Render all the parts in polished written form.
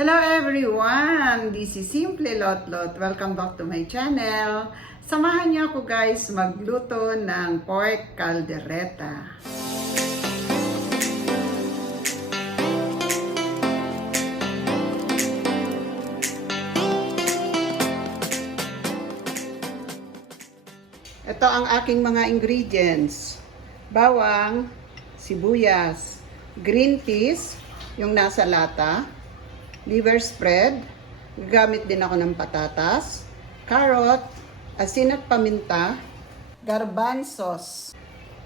Hello everyone! This is Simple Lotlot. Welcome back to my channel. Samahan niyo ako guys magluto ng pork caldereta. Ito ang aking mga ingredients. Bawang, sibuyas, green peas, yung nasa lata, liver spread, gagamit din ako ng patatas, carrot, asin at paminta, garbanzos,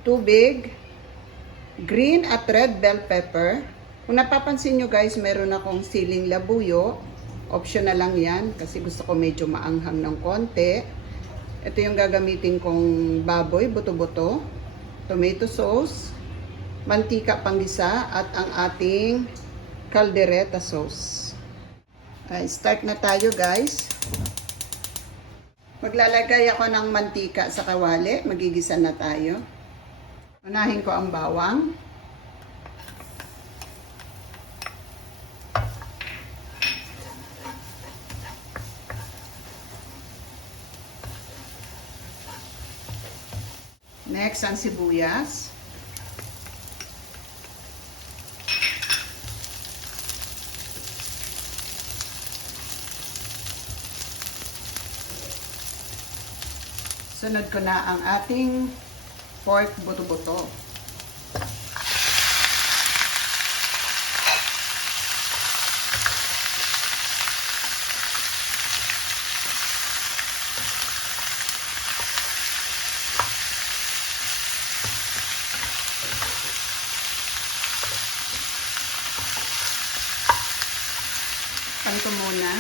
tubig, green at red bell pepper. Kung napapansin nyo guys, meron akong siling labuyo. Optional lang yan kasi gusto ko medyo maanghang ng konti. Ito yung gagamitin kong baboy, buto-buto, tomato sauce, mantika panggisa at ang ating caldereta sauce. Start na tayo guys. Maglalagay ako ng mantika sa kawali. Magigisa na tayo. Unahin ko ang bawang. Next ang sibuyas. Sunod ko na ang ating pork buto-buto. Pan ko muna.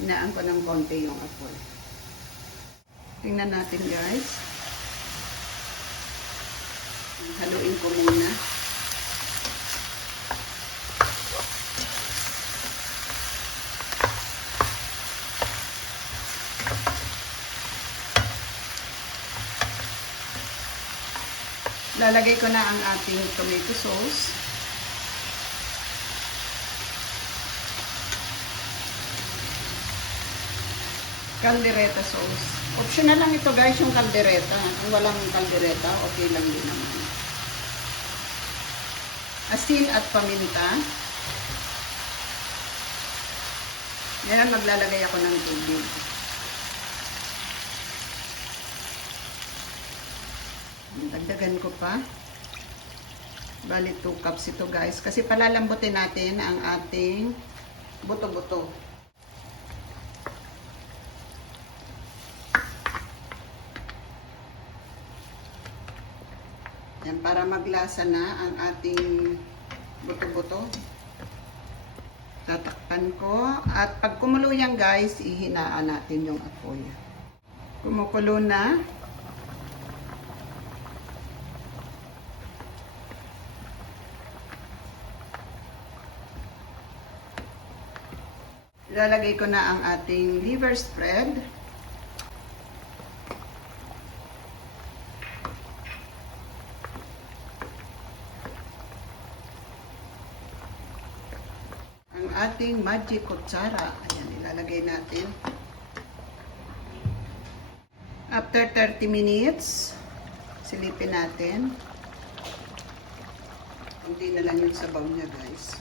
Hinaan ko ng konti yung apoy. Tingnan natin guys. Haluin ko muna. Lalagay ko na ang ating tomato sauce. Caldereta sauce. Optional lang ito guys yung caldereta. Kung walang caldereta, okay lang din naman. Asin at paminta. Ngayon maglalagay ako ng tubig. Dagdagan ko pa. Bali 2 cups ito guys. Kasi palalambutin natin ang ating buto-buto. Yan, para maglasa na ang ating buto-buto. Tatakpan ko. At pag kumulo yan guys, ihinaan natin yung apoy. Kumukulo na. Ilalagay ko na ang ating liver spread. Ating magic kutsara. Ayan, ilalagay natin. After 30 minutes, silipin natin. Hindi na lang yung sabaw niya, guys.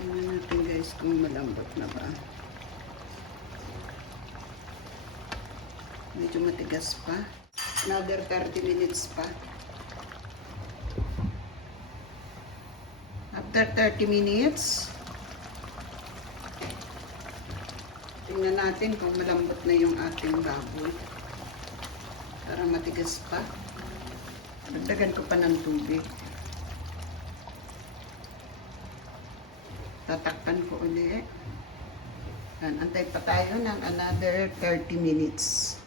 Tingnan natin, guys, kung malambot na ba. Medyo matigas pa. Another 30 minutes pa. After 30 minutes, tingnan natin kung malambot na yung ating baboy. Para matigas pa. Dagdagan ko pa ng tubig. Tatakpan ko ulit. Antay pa tayo ng another 30 minutes.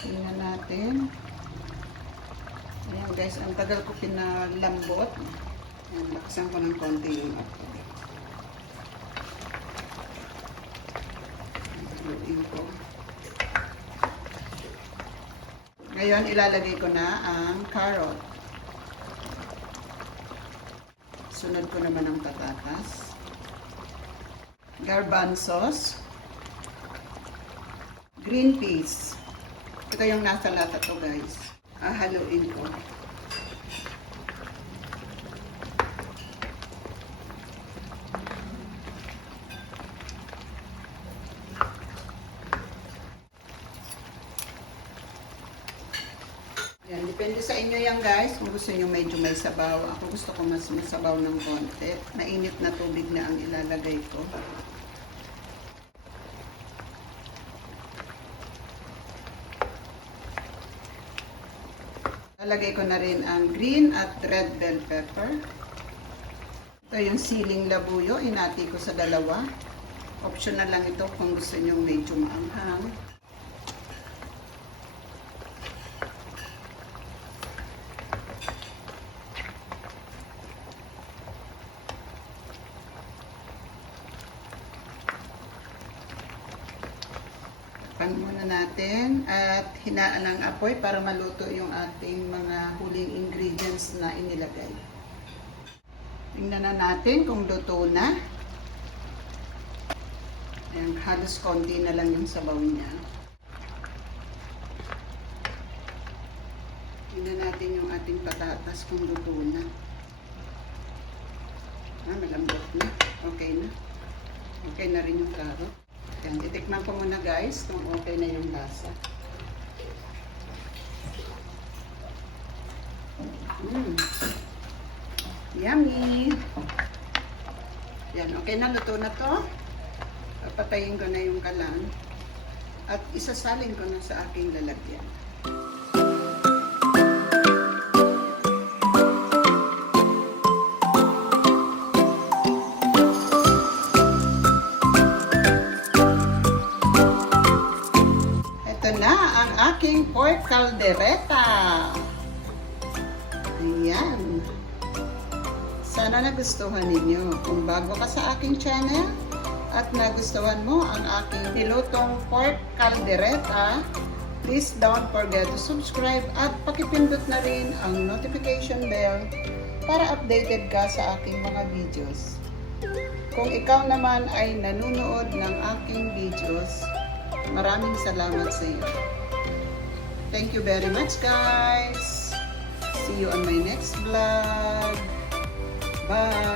Tingnan natin. Ayan guys, ang tagal ko pinalambot. Ayan, laksan ko ng konti yung apoy. Ko. Ngayon, ilalagay ko na ang carrot. Sunod ko naman ang patatas. Garbanzos. Green peas. Ito yung nasa lata to, guys. Haluin ko. Yan, depende sa inyo yan, guys. Kung gusto nyo medyo may sabaw. Ako gusto ko mas masabaw ng konti. Mainit na tubig na ang ilalagay ko. Lalagay ko na rin ang green at red bell pepper. Ito yung siling labuyo. Inati ko sa dalawa. Optional lang ito kung gusto nyo medyo maanghang. Pan muna natin at hinaan ng apoy para maluto yung ating mga huling ingredients na inilagay. Tingnan na natin kung luto na. Ayan, halos konti na lang yung sabaw niya. Tingnan natin yung ating patatas kung luto na. Malambot na. Okay na. Okay na rin yung carrot. Yan, titikman ko muna, guys kung okay na yung lasa. Yummy! Yan, okay na, luto na to. Papatayin ko na yung kalan at isasalin ko na sa aking lalagyan. Aking pork caldereta. Ayan. Sana nagustuhan ninyo. Kung bago ka sa aking channel at nagustuhan mo ang aking nilutong pork caldereta, please don't forget to subscribe at pakipindot na rin ang notification bell para updated ka sa aking mga videos. Kung ikaw naman ay nanonood ng aking videos, maraming salamat sa iyo. Thank you very much, guys. See you on my next vlog. Bye.